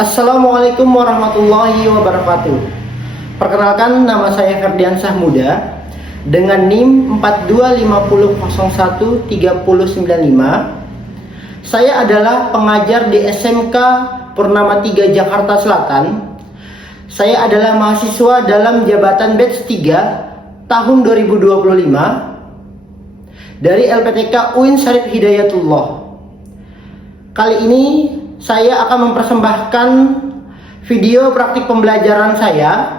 Assalamualaikum warahmatullahi wabarakatuh. Perkenalkan, nama saya Ferdiansyah Muda dengan NIM 4250013095. Saya adalah pengajar di SMK Purnama 3 Jakarta Selatan. Saya adalah mahasiswa dalam jabatan batch 3 tahun 2025 dari LPTK UIN Syarif Hidayatullah. Kali ini saya akan mempersembahkan video praktik pembelajaran saya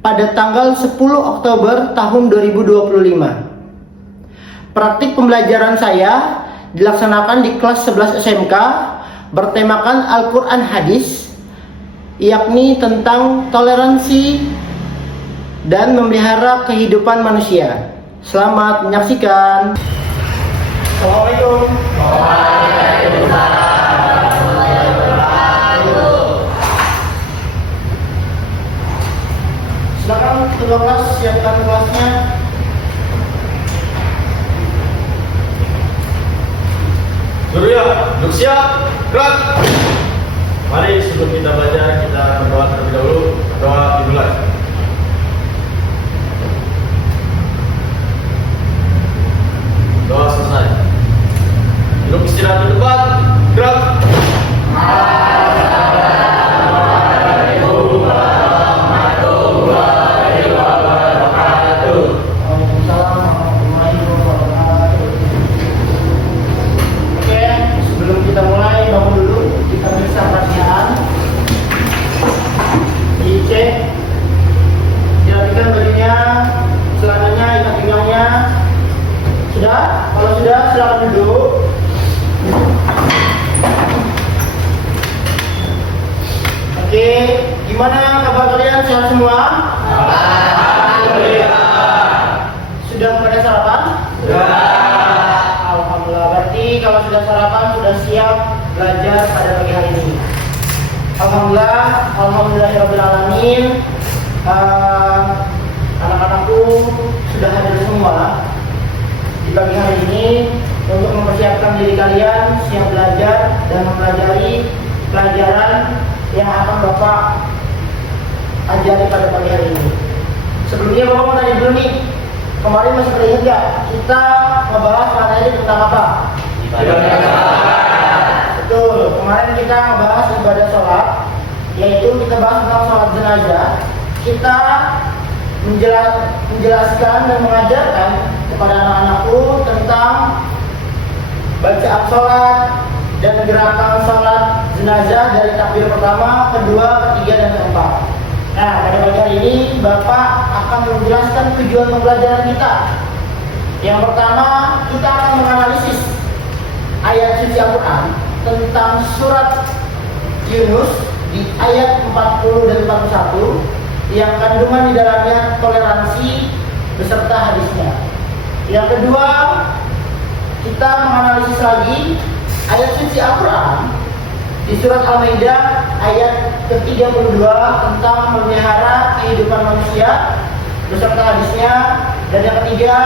pada tanggal 10 Oktober tahun 2025. Praktik pembelajaran saya dilaksanakan di kelas 11 SMK bertemakan Al-Quran Hadis, yakni tentang toleransi dan memelihara kehidupan manusia. Selamat menyaksikan. Assalamualaikum. Waalaikumsalam. Silakan ketua kelas siapkan kelasnya. Guru ya, duduk siap, gerak. Mari sebelum kita belajar, kita berdoa terlebih dahulu. Doa dimulai. Doa selesai. Duduk istirahat di tempat, gerak. Kalau sudah, silakan duduk. Oke, gimana kabar kalian? Sehat semua? Alhamdulillah. Sudah pada sarapan? Sudah. Alhamdulillah. Berarti kalau sudah sarapan, sudah siap belajar pada pagi hari ini. Alhamdulillahirabbil alamin. Anak-anakku sudah hadir semua di pagi hari ini untuk mempersiapkan diri kalian siap belajar dan mempelajari pelajaran yang akan Bapak ajari pada pagi hari ini. Sebelumnya Bapak mau tanya dulu nih, kemarin masih ingat nggak kita ngebahas materi tentang apa? Betul, kemarin kita ngebahas ibadah sholat, yaitu kita bahas tentang sholat jenazah. Kita menjelaskan dan mengajarkan kepada anak-anakku tentang bacaan sholat dan gerakan sholat jenazah dari takbir pertama, kedua, ketiga, dan keempat. Nah, pada pagi hari ini Bapak akan menjelaskan tujuan pembelajaran kita. Yang pertama, kita akan menganalisis ayat suci Al-Quran tentang surat Yunus di ayat 40 dan 41 yang kandungan di dalamnya toleransi beserta hadisnya. Yang kedua, kita menganalisis lagi ayat suci Al-Quran di surat Al-Maidah ayat ke-32 tentang memelihara kehidupan manusia beserta hadisnya. Dan yang ketiga,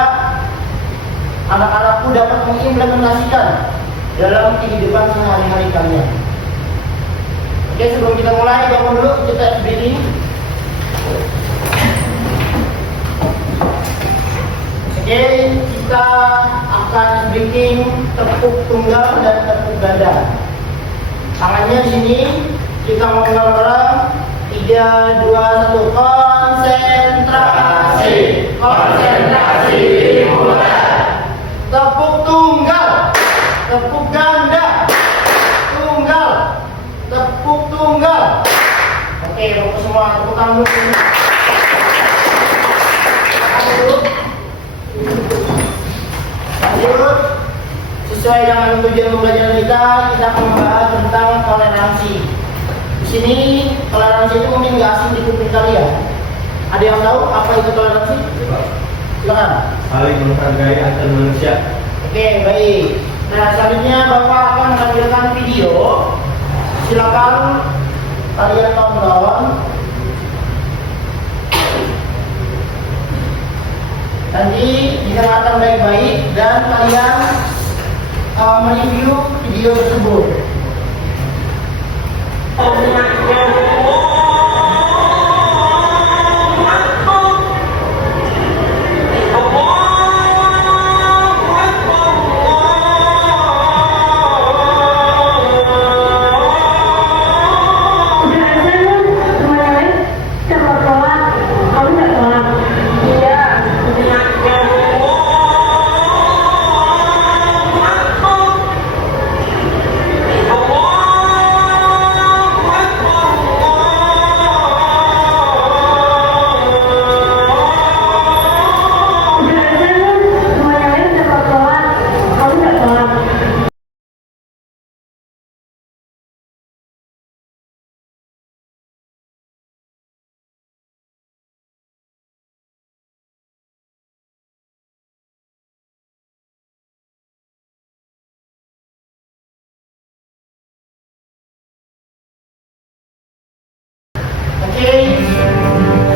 anak-anakku dapat mengimplementasikan dalam kehidupan sehari-hari kalian. Oke, sebelum kita mulai, bangun dulu, kita briefing. Oke, kita akan briefing tepuk tunggal dan tepuk ganda. Tangannya di sini, kita mau bareng. 3, 2, 1, konsentrasi. Konsentrasi dimulai. Tepuk tunggal, tepuk ganda, tunggal, tepuk tunggal. Oke, bapak semua tepuk tangan dulu. Lanjut, sesuai dengan tujuan pembelajaran kita akan membahas tentang toleransi. Di sini toleransi itu mungkin nggak asing di kuping kalian. Ada yang tahu apa itu toleransi? Silakan. Saling menghargai antar manusia. Oke, baik. Nah, selanjutnya Bapak akan menampilkan video. Silakan kalian tonton. Nanti didengarkan baik-baik dan kalian mereview video tersebut.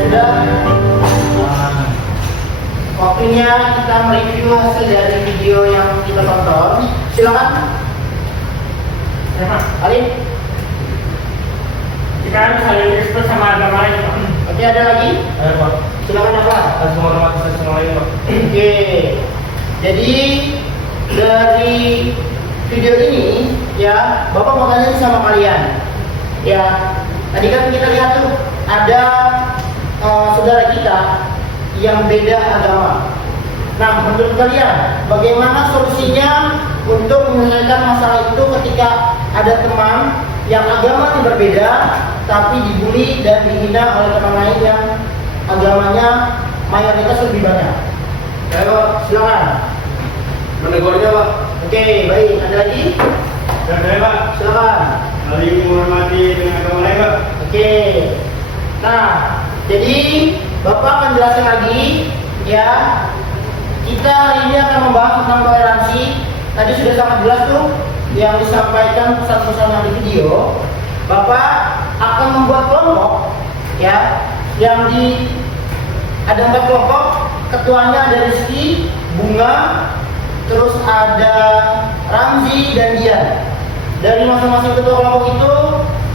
sudah waktunya kita mereview hasil dari video yang kita tonton. Silakan. Ali. Kita harus saling respect sama agama lain, Pak. Oke, ada lagi? Ayo, Pak. Silakan apa? Harus menghormati satu sama lain, Pak. Oke. Jadi dari video ini ya, Bapak mau tanya sama kalian. Ya, tadi kan kita lihat tuh ada saudara kita yang beda agama. Nah, menurut kalian bagaimana solusinya untuk menyelesaikan masalah itu ketika ada teman yang agamanya berbeda tapi dibully dan dihina oleh teman lain yang agamanya mayoritas lebih banyak? Ayo, silakan. Menegurnya, Pak. Oke, baik. Ada lagi? Dan saya, Pak, Silakan. saling menghormati dengan agama lain, Pak. Oke. Nah, jadi Bapak akan jelaskan lagi ya. Kita hari ini akan membahas tentang toleransi. Tadi sudah sangat jelas tuh yang disampaikan pesan-pesan yang di video. Bapak akan membuat kelompok ya, yang ada 4 kelompok. Ketuanya ada Rizky, Bunga, terus ada Ramzi dan Dian. Dari masing-masing ketua kelompok itu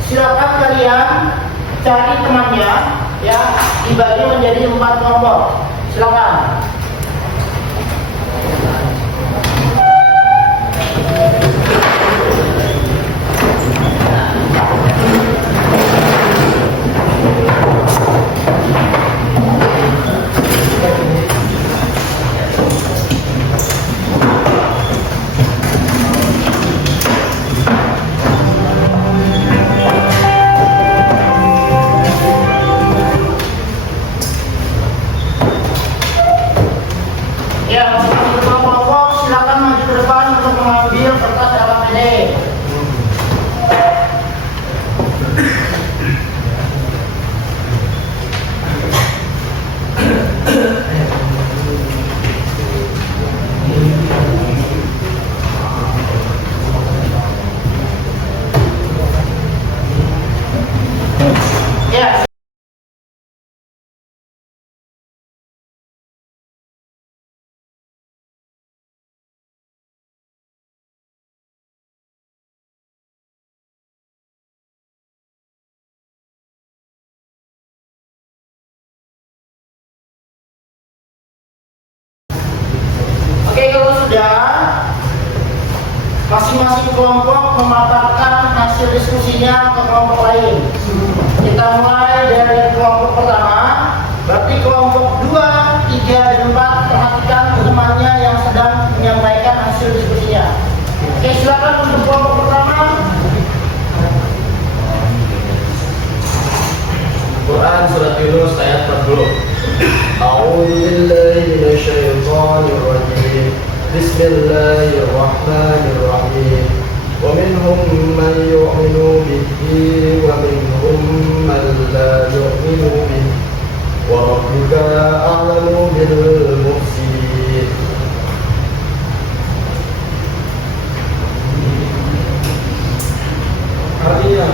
silakan kalian cari temannya ya, dibagi menjadi 4 kelompok. Silakan. Ya, masing-masing ketua kelompok silakan maju ke depan untuk mengambil kertas LPD. Ya. Oke, kalau sudah masing-masing kelompok memaparkan hasil diskusinya ke kelompok lain. Kita mulai dari kelompok pertama. Berarti kelompok 2, 3, dan 4 perhatikan temannya yang sedang menyampaikan hasil diskusinya. Oke, silakan untuk kelompok pertama. Quran surat Yunus ayat 40. أعوذ بالله من الشيطان الرجيم بسم الله الرحمن الرحيم ومنهم من يؤمن به ومنهم من لا يؤمن به وربك أعلم بالمفسدين. Artinya,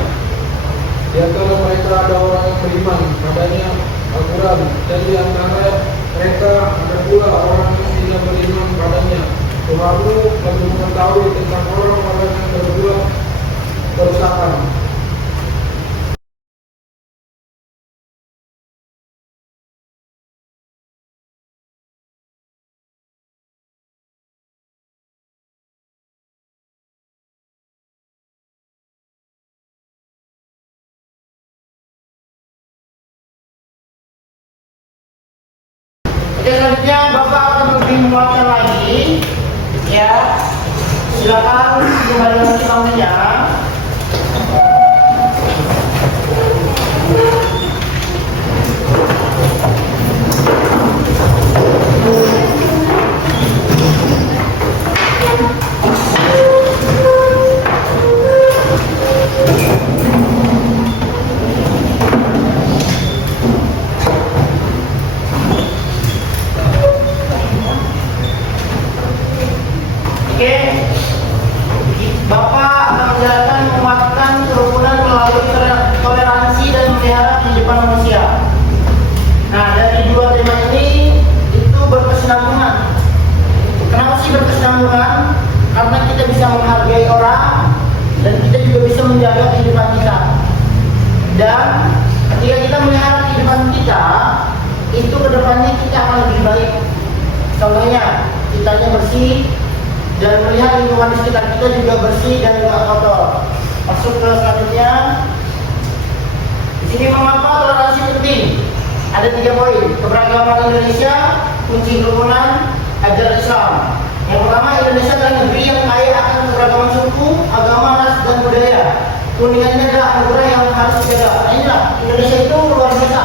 di antara mereka ada orang yang beriman padanya Al-Quran, dan di antara mereka ada pula orang yang tidak beriman padanya. Tuhanmu lebih mengetahui tentang orang-orang yang berbuat kerusakan. Oke, selanjutnya Bapak akan lebih menguatkan lagi ya. Silakan kembali lagi tamunya. Oke, Bapak akan menjelaskan Dan ketika kita melihara kehidupan kita, itu kedepannya kita akan lebih baik. Contohnya, kitanya bersih dan melihat lingkungan di sekitar kita juga bersih dan tidak kotor. Masuk ke selanjutnya. Di sini mengapa toleransi penting? Ada 3 poin. Keberagaman Indonesia, kunci kerukunan, ajaran Islam. Yang pertama, Indonesia adalah negeri yang kaya akan keberagaman suku, agama, ras, dan budaya. Keunikannya adalah anugerah yang harus dijaga. Nah, inilah Indonesia itu luar biasa.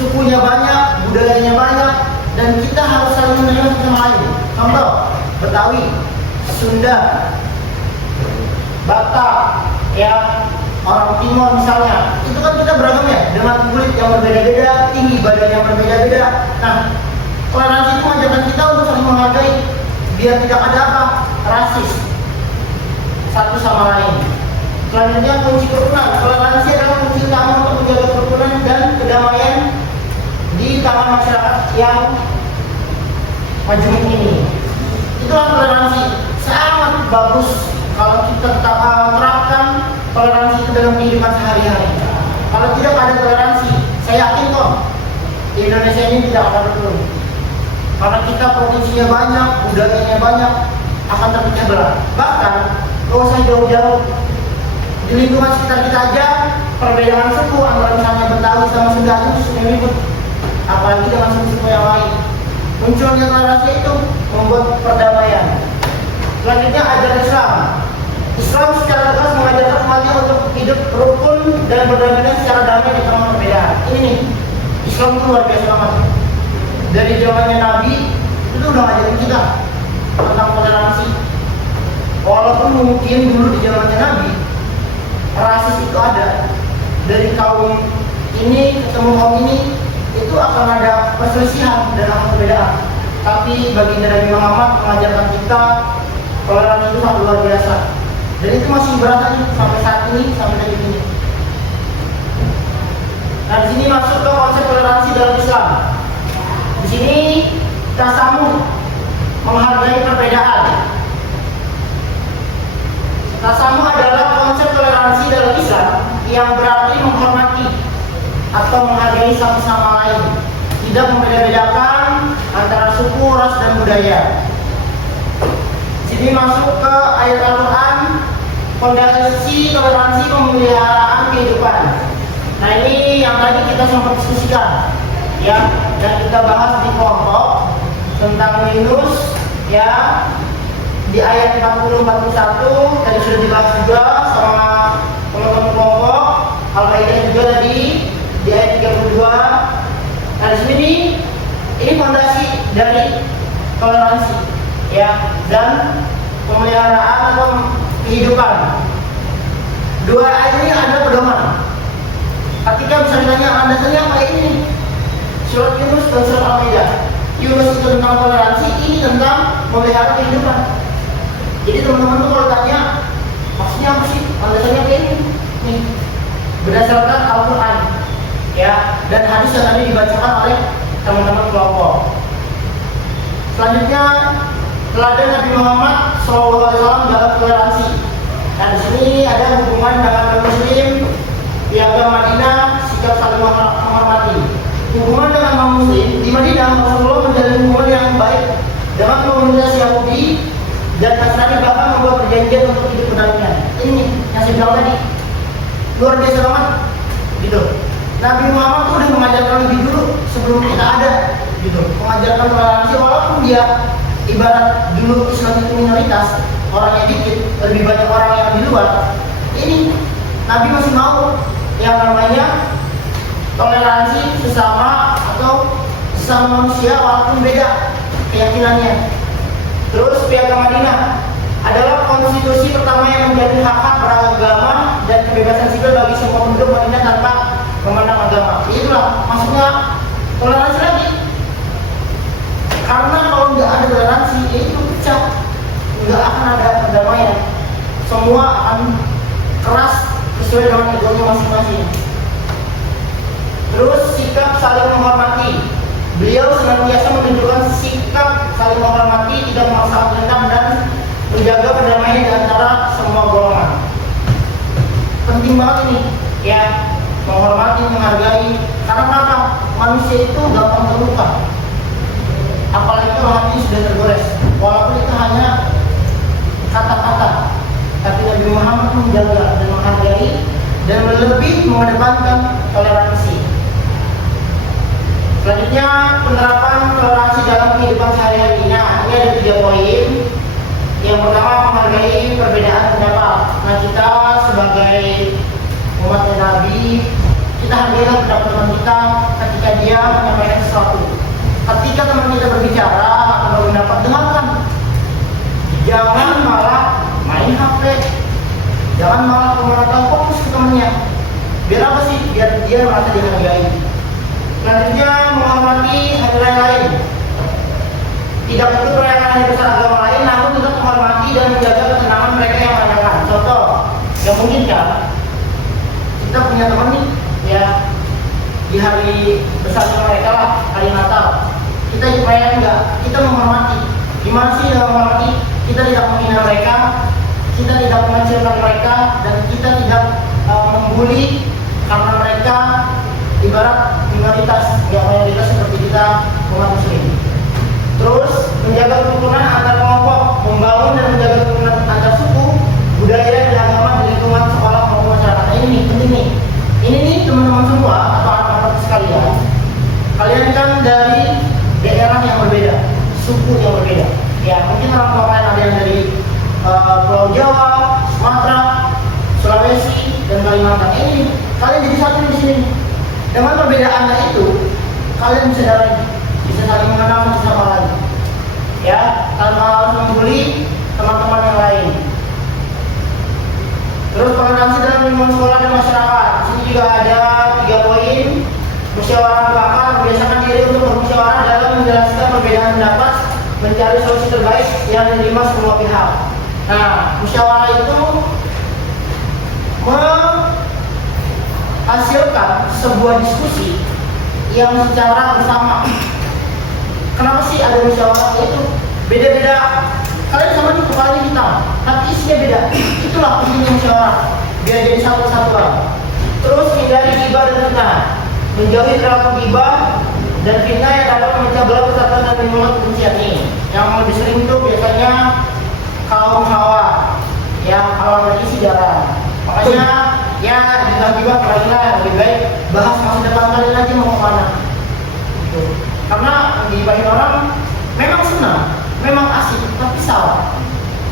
Sukunya banyak, budayanya banyak, dan kita harus saling menerima satu sama lain. Contoh, Betawi, Sunda, Batak, ya, orang Timur misalnya, itu kan kita beragam ya, dengan kulit yang berbeda-beda, tinggi badan yang berbeda-beda. Nah, toleransi itu mengajarkan kita untuk saling menghargai, biar tidak ada apa, rasis satu sama lain. Selanjutnya kunci kerukunan. Toleransi adalah kunci utama untuk menjaga kerukunan dan kedamaian di kalangan masyarakat yang majmuk ini. Itulah toleransi. Sangat bagus kalau kita terapkan toleransi itu dalam kehidupan sehari-hari. Kalau tidak ada toleransi, saya yakin kok di Indonesia ini tidak akan berkembang. Karena kita provinsinya banyak, budayanya banyak, akan terpecah belah. Bahkan kalau usah jauh-jauh, di lingkungan sekitar kita aja perbedaan suku antara misalnya Betawi sama Sunda itu sudah ribut, apalagi dengan suku-suku yang lain. Munculnya toleransi itu membuat perdamaian. Selanjutnya ajaran Islam. Islam secara tegas mengajarkan umatnya untuk hidup rukun dan berdamai secara damai di tengah perbedaan. Ini nih, Islam itu luar biasa banget. Dari zamannya Nabi itu udah ngajarin kita tentang toleransi. Walaupun mungkin dulu di zamannya Nabi rasis itu ada, dari kaum ini ketemu kaum ini, itu akan ada perselisihan dan akan perbedaan. Tapi baginda Nabi Muhammad mengajarkan kita toleransi itu sangat luar biasa. Dan itu masih berasa sampai saat ini, sampai detik ini. Nah, di sini masuk ke konsep toleransi dalam Islam. Di sini tasamuh, menghargai perbedaan. Tasamuh adalah konsep toleransi dalam Islam yang berarti menghormati atau menghargai satu sama lain, tidak membeda-bedakan antara suku, ras, dan budaya. Sini masuk ke ayat Al-Quran, fondasi toleransi pemeliharaan kehidupan. Nah, ini yang tadi kita sempat diskusikan, ya, dan kita bahas di kelompok tentang minus, ya, di ayat 40-41 tadi sudah dibahas juga sama teman-teman kelompok. Al-Maidah juga tadi di ayat 32. Nah, di sini ini fondasi dari toleransi, ya, dan pemeliharaan atau kehidupan. Dua ayat ini ada pedoman. Ketika bisa ditanya landasannya kayak ini, surat Yunus dan surat Al-Maidah. Yunus itu tentang toleransi, ini tentang memelihara kehidupan. Jadi teman-teman tuh kalau tanya, maksudnya apa sih? Landasannya kayak ini. Nih, berdasarkan Al-Quran, ya, dan hadis yang tadi dibacakan oleh teman-teman kelompok. Selanjutnya, teladan Nabi Muhammad SAW dalam toleransi. Nah, di sini ada hubungan dengan Muslim, piagam Madinah, sikap saling menghormati. Hubungan dengan non-Muslim di Madinah, Rasulullah menjalin hubungan yang baik dengan komunitas Yahudi dan Nasrani, bahkan membuat perjanjian untuk hidup berdamaian. Ini yang saya bilang tadi, luar biasa banget, gitu. Nabi Muhammad tuh udah mengajarkan lebih dulu sebelum kita ada, gitu. Mengajarkan toleransi walaupun dia ibarat dulu Islam itu minoritas, orangnya dikit, lebih banyak orang yang di luar. Ini Nabi masih mau yang namanya toleransi sesama atau sesama manusia walaupun beda keyakinannya. Terus piagam Madinah adalah konstitusi pertama yang menjadi hak-hak beragama dan kebebasan sipil bagi semua penduduk Madinah tanpa memandang agama. Itulah maksudnya toleransi lagi. Karena kalau nggak ada toleransi, itu pecah, nggak akan ada perdamaian. Semua akan keras sesuai dengan egonya masing-masing. Terus sikap saling menghormati. Beliau senantiasa menunjukkan sikap saling menghormati, tidak memaksa perintah dan menjaga perdamaian di antara semua golongan. Penting banget ini, ya. menghormati, menghargai. Karena apa? Manusia itu gampang terluka. Apalagi kalau hati sudah tergores. Walaupun itu hanya kata-kata, tapi Nabi Muhammad menjaga dan menghargai dan lebih mengedepankan toleransi. Selanjutnya, penerapan toleransi dalam kehidupan sehari-hari. Nah, ini ada 3 poin. Yang pertama, menghargai perbedaan pendapat. Nah, kita sebagai umat Nabi, kita hargailah pendapat teman kita ketika dia menyampaikan sesuatu. Ketika teman kita berbicara atau berpendapat, dengarkan. Jangan malah main HP. Jangan malah menggunakan fokus ke temannya. Biar apa sih? Biar dia merasa dihargai. Selanjutnya, menghormati hari raya lain. Tidak ikut merayakan hari besar agama lain, namun tetap menghormati dan menjaga ketenangan mereka yang merayakan. Contoh, yang mungkin kan, kita punya teman nih, ya di hari besarnya mereka lah, hari Natal. Kita ikut merayakan enggak? Kita menghormati. Gimana sih dalam menghormati? Kita tidak menghina mereka, kita tidak mengecilkan mereka, dan kita tidak membuli karena mereka ibarat minoritas, yang mayoritas seperti kita umat muslim. Terus menjaga kerukunan antar kelompok, membangun dan menjaga kerukunan antar suku, budaya dan agama di lingkungan sekolah maupun masyarakat. Nah, ini nih, penting nih. Ini nih teman-teman semua atau anak-anak sekalian, kalian kan dari daerah yang berbeda, suku yang berbeda. Ya mungkin orang tua kalian ada yang dari Pulau Jawa, Sumatera, Sulawesi, dan Kalimantan. Ini kalian jadi satu di sini. Dengan perbedaannya itu, kalian bisa saling mengenal satu sama lain. Ya, tanpa harus membuli teman-teman yang lain. Terus toleransi dalam lingkungan sekolah dan masyarakat. Di sini juga ada 3 poin. Musyawarah mufakat, membiasakan diri untuk bermusyawarah dalam menjelaskan perbedaan pendapat, mencari solusi terbaik yang diterima semua pihak. Nah, musyawarah itu menghasilkan sebuah diskusi yang secara bersama. Kenapa sih ada musyawarah? Itu beda-beda. Kalian sama nih kepalanya hitam, tapi isinya beda. Itulah pentingnya musyawarah, biar jadi satu kesatuan. Terus hindari ghibah dan fitnah, menjauhi perilaku ghibah dan fitnah yang dapat memecah belah persatuan dan menimbulkan kebencian nih. Yang lebih sering itu biasanya kaum hawa, yang hawa berisi jarang. Makanya ya ghibah kalian lebih baik bahas masa depan kalian aja mau kemana. Gitu. Karena digibahin orang memang senang, memang asik, tapi salah.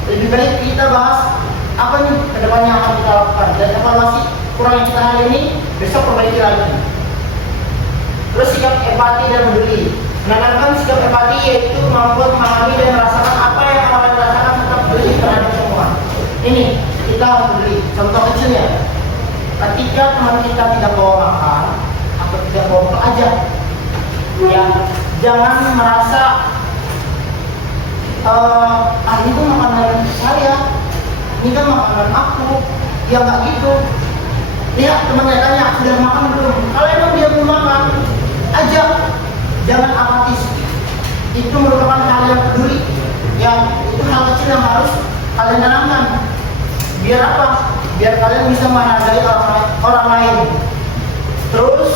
Lebih baik kita bahas apa nih kedepannya akan kita lakukan dan evaluasi kurang yang kita hari ini, besok perbaiki lagi. Terus sikap empati dan peduli. Menanamkan sikap empati yaitu kemampuan memahami dan merasakan apa yang orang rasakan tetap peduli terhadap semua. Ini kita harus peduli. Contoh kecilnya, ketika teman kita tidak bawa makan atau tidak bawa pelajar, ya jangan merasa ini tuh makanan saya, ini kan makanan aku. Ya nggak gitu. Lihat temannya tanya, sudah makan belum? Kalau emang dia belum makan, ajak, jangan apatis. Itu merupakan hal yang peduli. Ya, itu hal kecil yang harus kalian tanamkan. Biar apa? Biar kalian bisa menghargai orang lain. Terus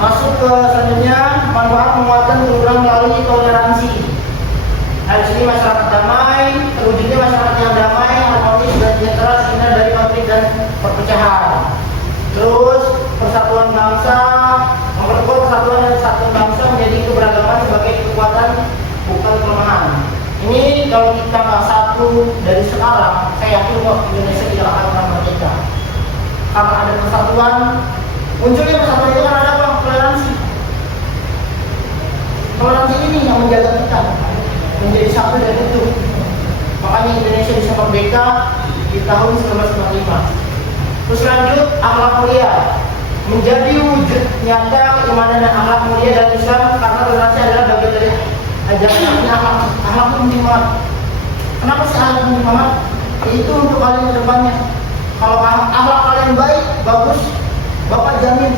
masuk ke selanjutnya, manfaat menguatkan kerukunan melalui toleransi. Nah, di sini masyarakat damai, terwujudnya masyarakat yang damai, harmonis dan sejahtera terhindar dari konflik dan perpecahan. Terus persatuan bangsa, memperkuat persatuan dan kesatuan bangsa menjadi keberagaman sebagai kekuatan bukan kelemahan. Ini kalau kita nggak satu dari sekarang, saya yakin kok Indonesia tidak akan pernah merdeka. Karena ada persatuan, munculnya persatuan itu karena ada apa? Toleransi. Toleransi ini yang menjaga kita menjadi satu dan utuh. Makanya Indonesia bisa merdeka di tahun 1945. Terus lanjut, akhlak mulia menjadi wujud nyata keimanan dan akhlak mulia dalam Islam, karena toleransi adalah bagian dari ajaran akhlak penting banget. Kenapa sih akhlak penting banget? Itu untuk kalian ke depannya. Kalau akhlak kalian baik, bagus, Bapak jamin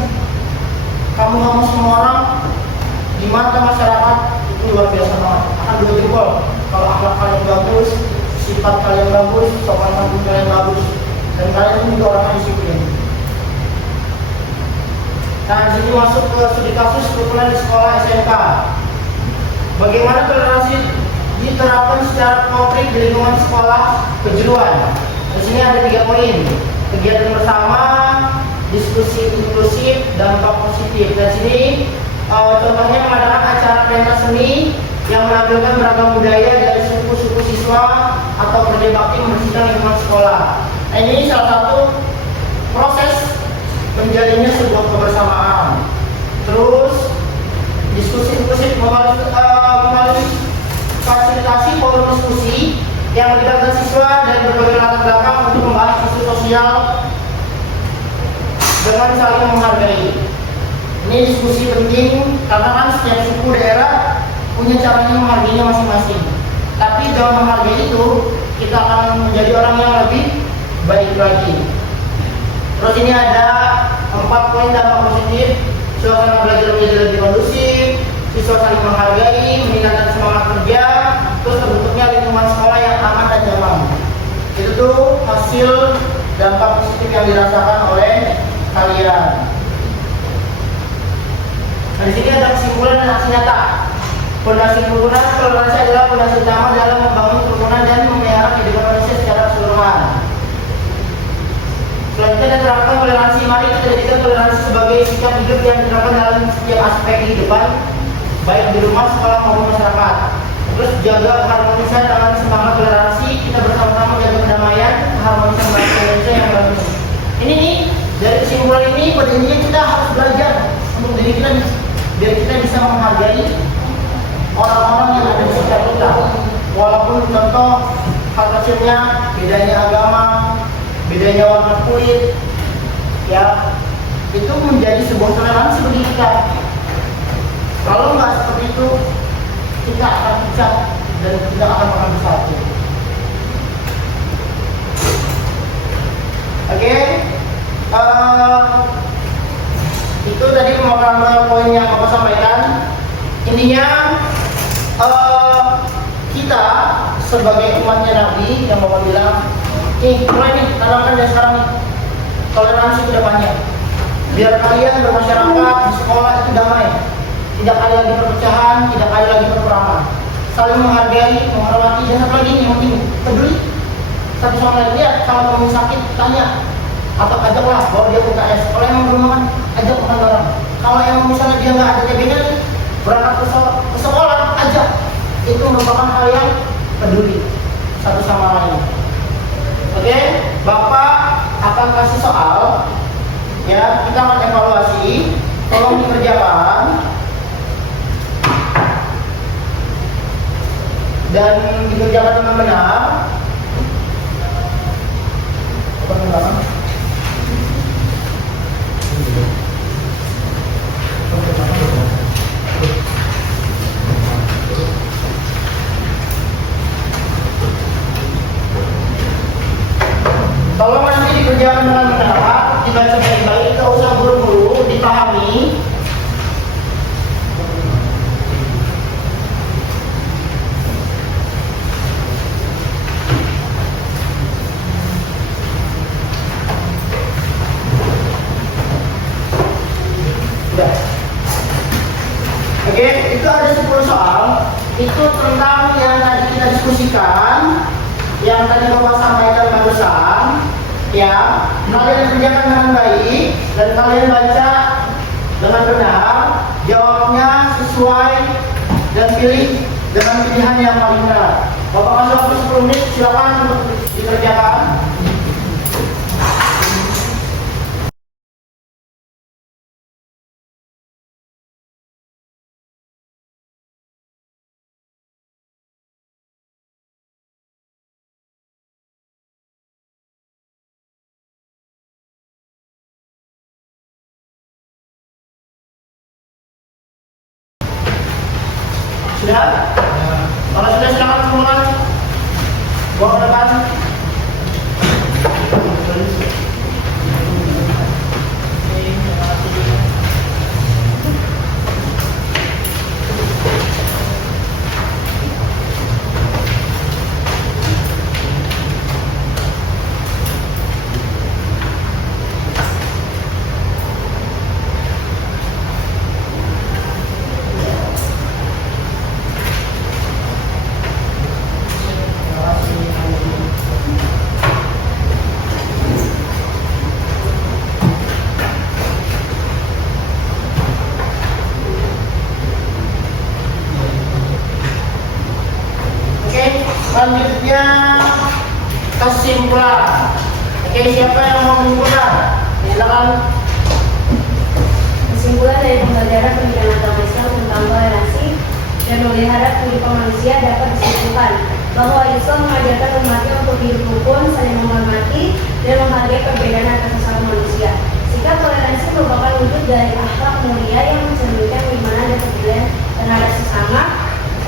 kamu semua orang di mata masyarakat itu luar biasa banget, akan dua jempol. Kalau akhlak kalian bagus, sifat kalian bagus, sopan santun kalian bagus, dan kalian juga orang yang disiplin. Nah, di sini masuk ke studi kasus kerukunan di sekolah SMK. Bagaimana toleransi diterapkan secara konkret di lingkungan sekolah kejuruan? Di sini ada 3 poin: kegiatan bersama, diskusi inklusif, dampak positif. Dan sini contohnya mengadakan acara pentas seni yang menampilkan beragam budaya dari suku-suku siswa atau kerja bakti membersihkan lingkungan sekolah. Nah, ini salah satu proses menjalinnya sebuah kebersamaan. Terus diskusi inklusif melalui fasilitasi forum diskusi yang melibatkan siswa dari berbagai latar belakang untuk membahas isu sosial dengan saling menghargai. Ini diskusi penting karena kan setiap suku daerah punya caranya menghargainya masing-masing. Tapi dalam menghargai itu kita akan menjadi orang yang lebih baik lagi. Terus ini ada 4 poin dampak positif: suasana belajar menjadi lebih kondusif, siswa saling menghargai, meningkatkan semangat kerja, terus terbentuknya lingkungan sekolah yang aman dan nyaman. Itu tuh hasil dampak positif yang dirasakan oleh kalian. Nah, di sini ada kesimpulan dan aksi nyata. Fondasi kerukunan toleransi adalah fondasi utama dalam membangun kerukunan dan memelihara kehidupan manusia secara keseluruhan. Selanjutnya diterapkan toleransi. Mari kita jadikan toleransi sebagai sikap hidup yang diterapkan dalam setiap aspek kehidupan, baik di rumah, sekolah maupun masyarakat. Terus jaga keharmonisan dengan semangat toleransi. Kita bersama-sama jaga kedamaian, keharmonisan bangsa Indonesia yang bagus. Ini nih, dari kesimpulan ini pada intinya kita harus belajar untuk diri kita, biar kita bisa menghargai orang-orang yang ada di sekitar kita. Walaupun contoh hal kecilnya, bedanya agama, bedanya warna kulit, ya itu menjadi sebuah toleransi bagi kita. Kalau nggak seperti itu, kita akan pecah dan kita akan makan bersatu. Oke, itu tadi beberapa poin yang aku sampaikan. Intinya kita sebagai umatnya Nabi yang Bapak bilang, mulai nih, tanamkan dari sekarang nih toleransi ke depannya. Biar kalian bermasyarakat di sekolah itu damai, tidak ada lagi perpecahan, tidak ada lagi peperangan, saling menghargai, menghormati, dan satu lagi yang penting peduli satu sama lain. Lihat kalau kamu sakit, tanya atau ajaklah bawa dia ke UKS. Kalau emang belum makan, ajak makan bareng. Kalau emang misalnya dia nggak ada TB-nya, berangkat ke sekolah, ajak. Itu merupakan hal yang peduli satu sama lain. Oke, Bapak akan kasih soal, ya kita akan evaluasi, tolong dikerjakan dan dikerjakan dengan benar. Kalau nanti dikerjakan dengan benar, dibaca baik-baik, tidak usah buru-buru, dipahami. Sudah. Oke, itu ada 10 soal. Itu tentang yang tadi kita diskusikan, yang tadi Bapak sampaikan barusan, ya. Kalian kerjakan dengan baik dan kalian baca dengan benar, jawabnya sesuai dan pilih dengan pilihan yang paling benar. Bapak kasih waktu 10 menit, silakan untuk dikerjakan. Sudah? Kalau sudah silakan semua bawa ke depan. selanjutnya kesimpulan. Oke, siapa yang mau menyimpulkan? Silakan. Kesimpulan dari pembelajaran pendidikan agama Islam tentang toleransi dan memelihara kehidupan manusia dapat disimpulkan bahwa Islam mengajarkan umatnya untuk hidup rukun, saling menghormati, dan menghargai perbedaan antar sesama manusia. Sikap toleransi merupakan wujud dari akhlak mulia yang mencerminkan keimanan dan kepedulian terhadap sesama.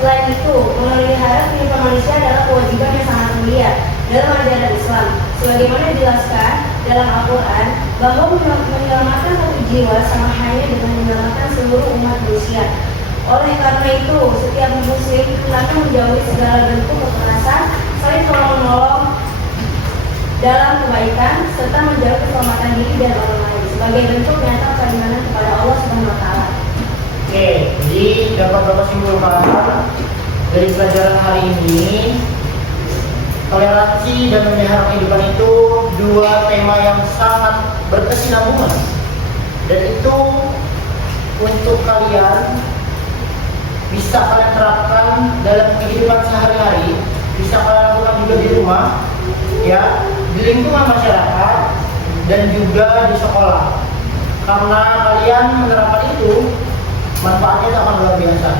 Selain itu, memelihara kehidupan manusia adalah kewajiban yang sangat mulia dalam ajaran Islam. Sebagaimana dijelaskan dalam Al-Quran, bahwa menyelamatkan satu jiwa sama halnya dengan menyelamatkan seluruh umat manusia. Oleh karena itu, setiap muslim hendaknya menjauhi segala bentuk kekerasan, saling tolong-menolong dalam kebaikan, serta menjaga keselamatan diri dan orang lain sebagai bentuk nyata keimanan kepada Allah Subhanahu wa Ta'ala. Oke, jadi dapat Bapak simpulkan dari pelajaran hari ini, toleransi dan memelihara kehidupan itu dua tema yang sangat berkesinambungan, dan itu untuk kalian bisa kalian terapkan dalam kehidupan sehari-hari, bisa kalian lakukan juga di rumah, ya, di lingkungan masyarakat dan juga di sekolah. Karena kalian menerapkan itu, manfaatnya itu akan luar biasa.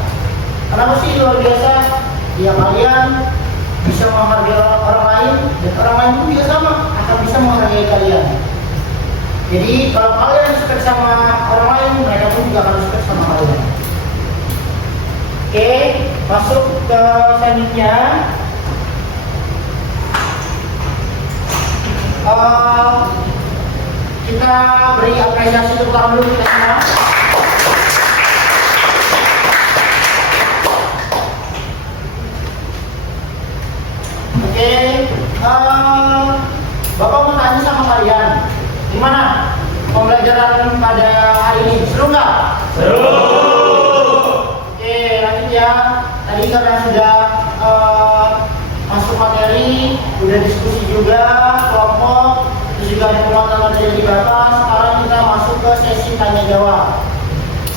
Kenapa sih luar biasa? Ya, kalian bisa menghargai orang lain, dan orang lain pun juga sama akan bisa menghargai kalian. Jadi kalau kalian respect sama orang lain, mereka pun juga akan respect sama kalian. Oke, masuk ke selanjutnya. Kita beri apresiasi tepuk tangan dulu kita semua. Oke, Bapak mau tanya sama kalian, gimana pembelajaran pada hari ini? Seru nggak? Seru. Oke, lanjut ya. Tadi karena sudah masuk materi, udah diskusi juga, kelompok, terus juga ada pemaparan dari Bapak. Sekarang kita masuk ke sesi tanya jawab.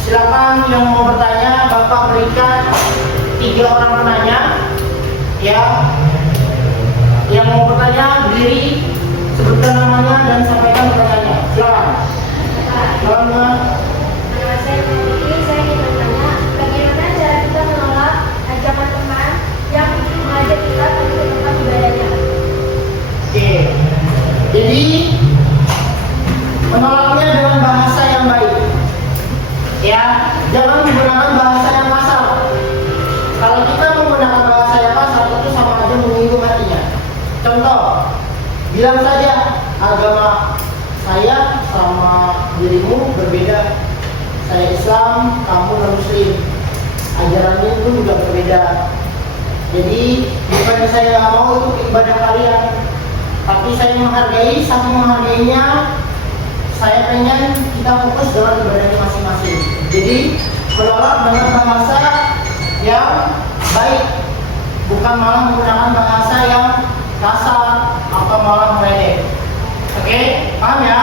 Silakan yang mau bertanya, Bapak berikan 3 orang penanya, ya. Yang mau bertanya berdiri, sebutkan namanya dan sampaikan pertanyaannya. Silakan. Silakan. Nama saya Putri, saya ingin bertanya, bagaimana cara kita menolak ajakan teman yang mengajak kita pergi ke tempat ibadahnya? Oke. Jadi menolaknya dengan bahasa yang baik. Ya, jangan menggunakan bahasa yang kasar. Kalau kita menggunakan bahasa yang kasar itu sama aja menyinggung hatinya. Contoh, bilang saja agama saya sama dirimu berbeda. Saya Islam, kamu non-Muslim. Ajarannya pun juga berbeda. Jadi bukannya saya nggak mau itu ibadah kalian, tapi saya menghargai, saking menghargainya, saya pengen kita fokus dalam ibadahnya masing-masing. Jadi menolak dengan bahasa yang baik, bukan malah menggunakan bahasa yang kasar atau malah meledek. Oke, paham ya?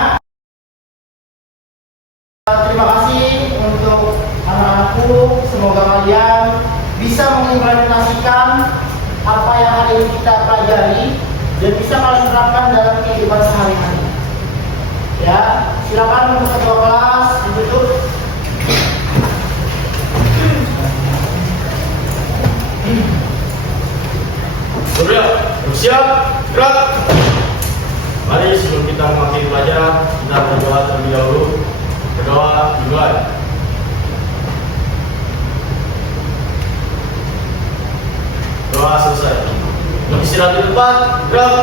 Terima kasih untuk anak-anakku. Semoga kalian bisa mengimplementasikan apa yang hari ini kita pelajari dan bisa kalian terapkan dalam kehidupan sehari-hari. Ya, silakan untuk ketua kelas ditutup. Surya, bersiap, gerak. Mari sebelum kita mengakhiri pelajaran, kita berdoa terlebih dahulu. Berdoa dimulai. Doa selesai. Beristirahat di tempat, gerak.